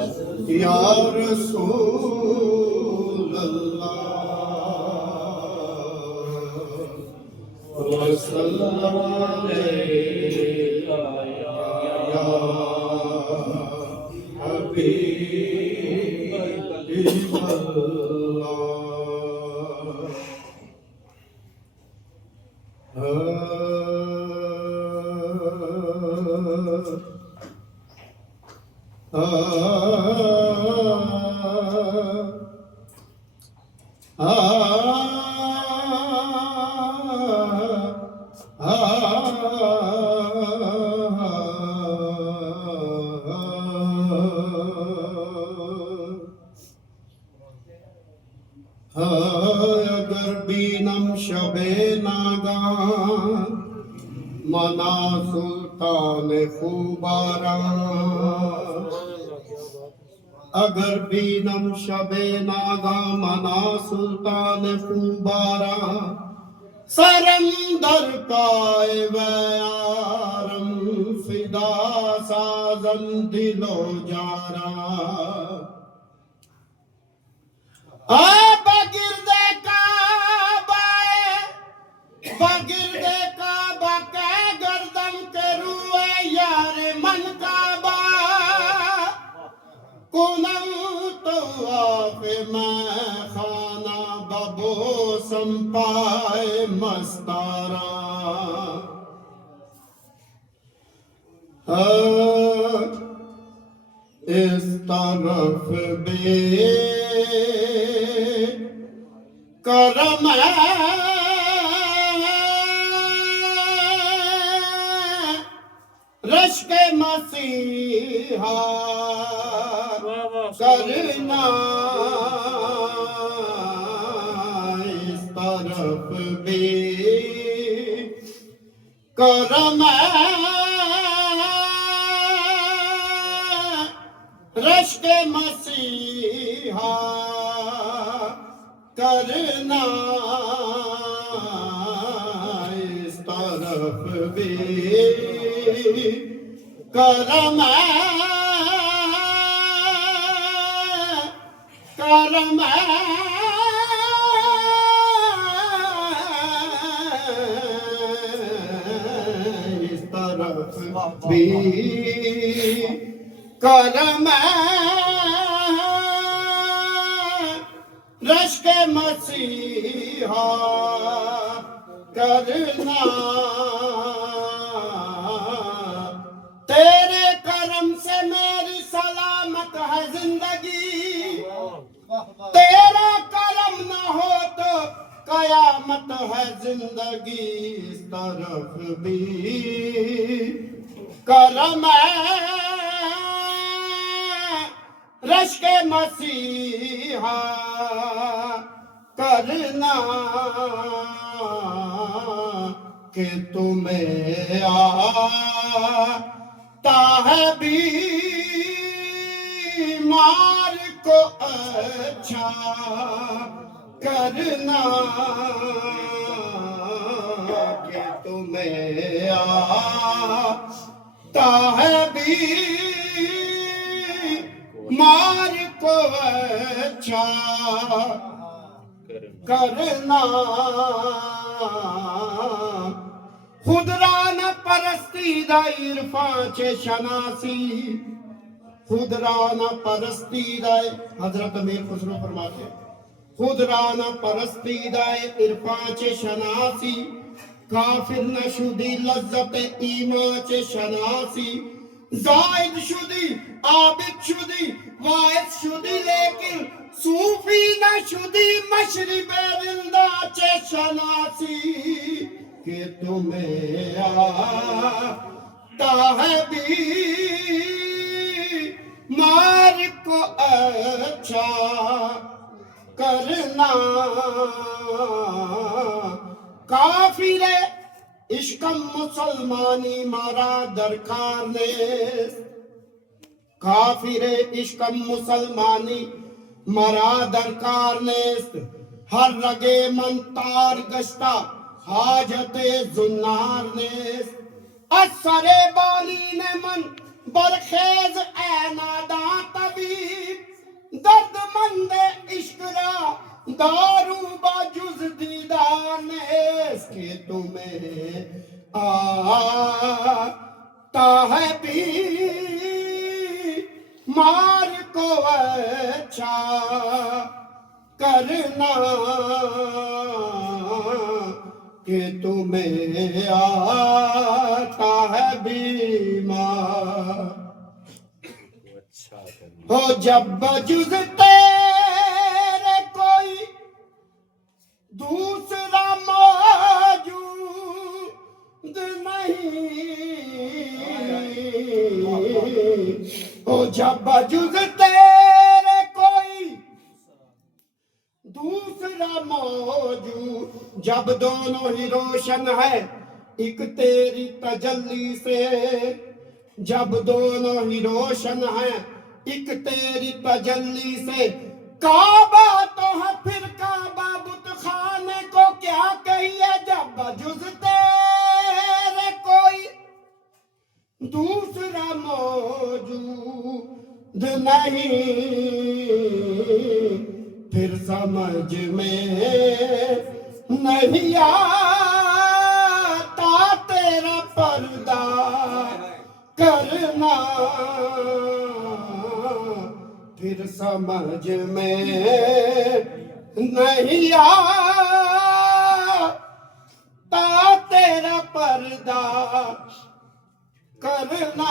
या रसूल अल्लाह वसल्लम अलैका या हबीब अल्लाह। अगर बीनम शबे नागा मना सुल्तान खुबारा, अगर बीनम शबे नागा मना सुल्तान खुबारा, सरंदर काए वयारम फिदा साजन दिलो जारा। बगिरदे काबा के गर्दन के रुए यार मन काबा, कुनम तो आफे मैं खाना बबो संपाए मस्तारा। इस तरफ बे करम रश्क मसीहा करना, इस तरफ भी करम रश्क मसीहा करना, इस तरफ भी करम करम इस तरफ भी करम रश्क मसीहा करना। तेरे करम से मेरी सलामत है जिंदगी, तेरा करम न हो तो कयामत है जिंदगी। इस तरफ भी करम रश्क मसीहा करना, कि तुम्हें आता है बीमार को अच्छा करना, कि तुम्हें आता है बीमार को अच्छा करना। खुदरा न परस्ती दा इरफां चे शनासी, खुदरा न परस्ती दा हजरत अमीर खुसरो फरमाते, खुदरा न परस्ती दा इरफां चे शनासी, काफिर न शुदी लज्जत ईमान चे शनासी, जायद शुदी आबिद शुदी वाइद शुदी, लेकिन सूफी न शुदी मशरिबे जिंदा चे शनासी, कि तुम्हें आता है बीमार को अच्छा करना। काफिरे इश्कम मुसलमानी मारा दरकार ने, काफिरे इश्कम मुसलमानी मरा दरकार ने, हर रगे मन तार गश्ता हाजते जुन्नार ने, असरे बानी ने मन बरखेज ऐ नादा तबी, बंदे इश्करा दारू बाजुज दीदाने के तुम्हें आता है भी मार को अच्छा करना कि तुम्हें आता है बीमार हो जब बजुज तेरे कोई दूसरा मौजूद नहीं हो जब बजुज तेरे कोई दूसरा मौजूद जब दोनों ही रोशन है एक तेरी तजल्ली से जब दोनों ही रोशन है एक तेरी तजल्ली से काबा तो है फिर काबा बुत खाने को क्या कहिए जब बजुज तेरे कोई दूसरा मौजूद नहीं फिर समझ में नहीं आता तेरा पर्दा करना फिर समझ में नहीं आता तेरा पर्दा करना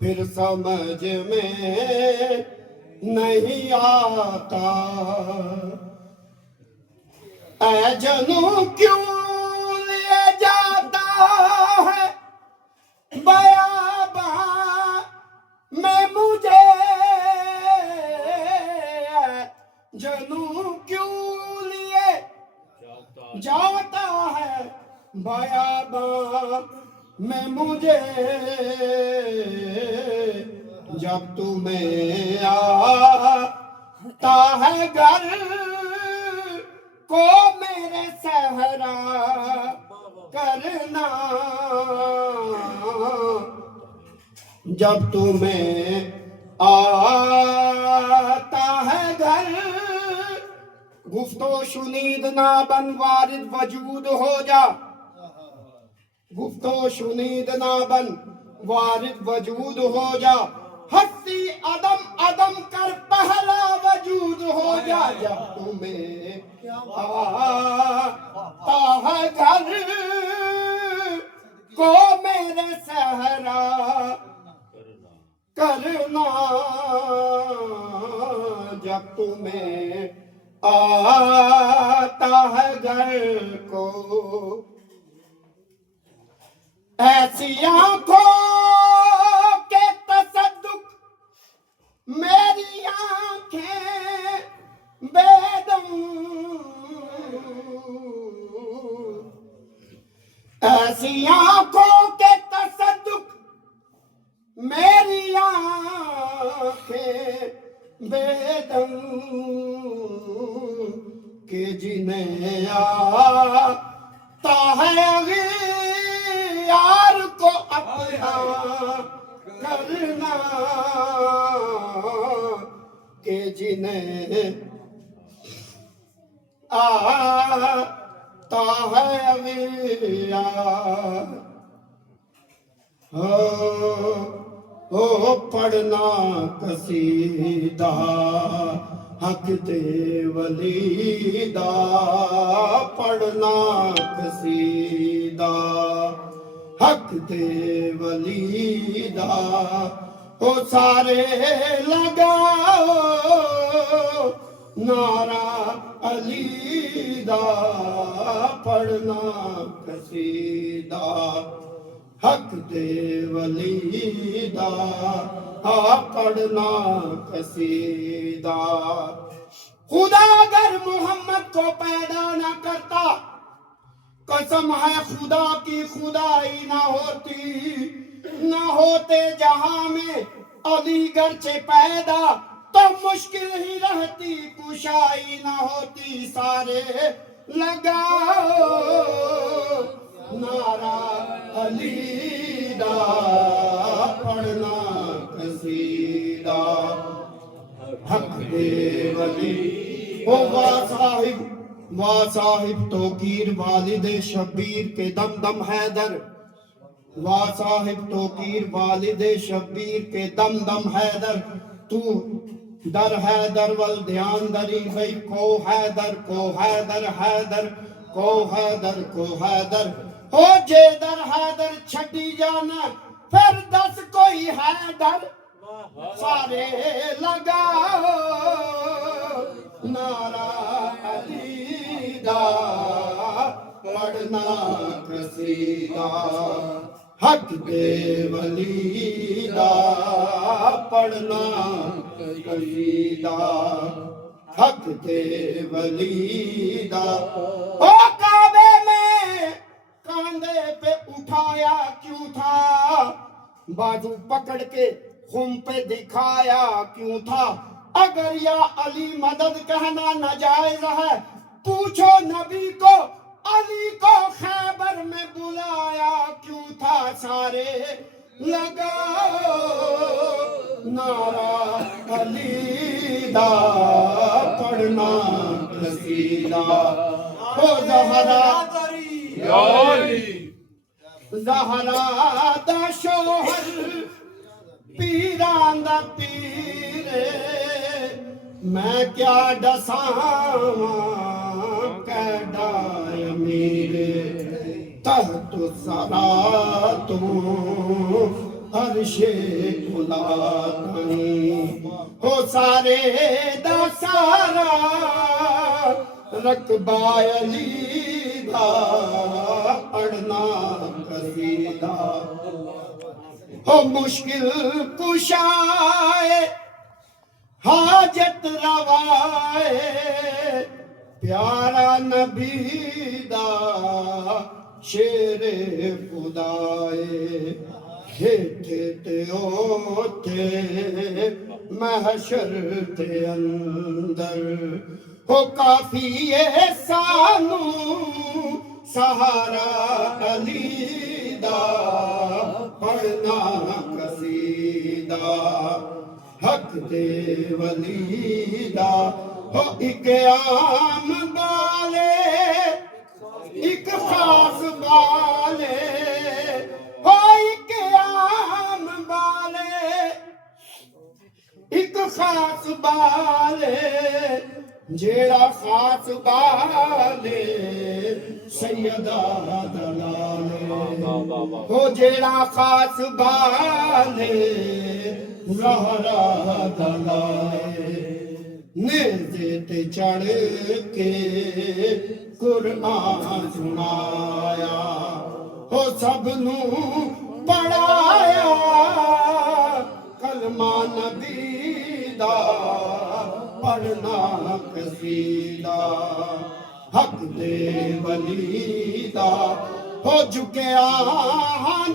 फिर समझ में नहीं आता ऐ जनू क्यों लिए जाता है बयाबा में मुझे जनू क्यों लिए जाता है बयाबा में मुझे जब तुम्हें आता है घर को मेरे सहरा करना जब तुम्हें आता है घर गुफ्तो शुनीद ना बन वारिद वजूद हो जा गुफ्तो शुनीद ना बन वारिद वजूद हो जा हस्ती अदम अदम कर पहला वजूद हो जा जब तुम्हें आता है घर को मेरे सहरा करना जब तुम्हें आता है घर को ऐसी आंखों के तसद्दुक मेरी आंखें बेदम ऐसी आंखों के तसद्दुक मेरी आंखें बेदम के जिन्हें आता है यार को अपना करना के जिन्हें आता है यार हो पढ़ना कसीदा हक दे वलीदा पढ़ना कसीदा हक दे वलीदा हो सारे लगाओ नारा अलीदा पढ़ना कसीदा हक दे वलीदा पढ़ना कसीदा खुदा अगर मोहम्मद को पैदा न करता कसम है खुदा की खुदाई न होती न होते जहां में अलीगढ़ से पैदा तो मुश्किल ही रहती कुशाई न होती सारे लगाओ नारा अलीदा पढ़ना कसीदा हक दे वली। ओ वाह साहिब तोकीर वालिद शब्बीर के दम दम हैदर। वाह साहिब तोकीर वालिद शब्बीर के दम दम हैदर। तू दर हैदर वल ध्यान दरी भाई को हैदर को हैदर हैदर को हैदर को हैदर। हो जे दर हैदर छटी जाना फिर दस कोई हैदर। सारे लगाओ नारा अली दा पढ़ना कसीदा। हक दे वली दा पढ़ना कसीदा। हक दे वली दा। ओ काबे में कांधे पे उठाया क्यों था, बाजू पकड़ के खुम पे दिखाया क्यों था। अगर या अली मदद कहना नाजायज है, पूछो नबी को अली को खैबर में बुलाया क्यों था। सारे लगाओ नारा अली दा पढ़ना कसीदा। हो ज़हरा ज़हरा दा शोहर पीरां दा पीरे। मैं क्या दसावां कैडा अमीरे। तहत सरा तू अर्शे खुदा नहीं। हो सारे दा सारा रकबा अली दा पढ़ना कसीदा। हो मुश्किल कुशाए हाजत रवाए, प्यारा नबी दा शेरे खुदाए। हेठे ते ओथे महशर ते अंदर। हो काफी है सानू सहारा अली दा पढ़ना कसीदा। हक दे वली दा। हो एक आम बाले एक खास बाले। हो एक आम बाले एक खास बाले। जेड़ा खास बाले सैयदा दलाले। हो जेड़ा खास बाले ज़हरा दलाले। नेज़े ते चढ़ के कुरान सुनाया। हो सबनू पढ़ाया कलमा नबी दा पढ़ना कसीदा। हक दे वली दा। हो झुकिया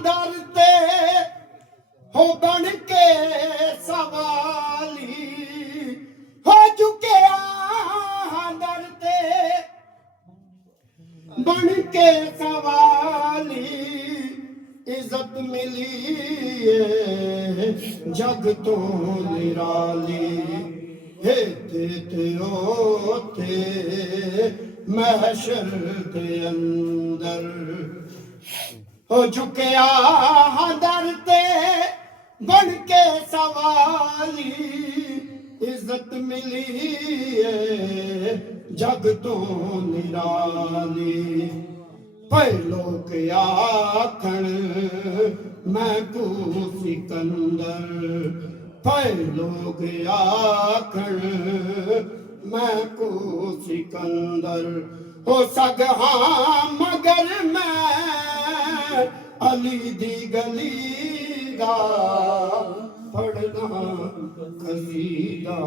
दर ते हो बन के सवाली। हो झुकिया दर ते बन के सवाली। इज्जत मिली जग तो निराली। हे ते ओथे महशर के अंदर। हो झुकिया दर ते बन के सवाली। इज्जत मिली जग तो निराली। पहलो के आखण मैं को सिकंदर। पहलो के आखण मैं को सिकंदर। हो सगहा मगर मैं अली दी गली दा पढ़ना कसीदा।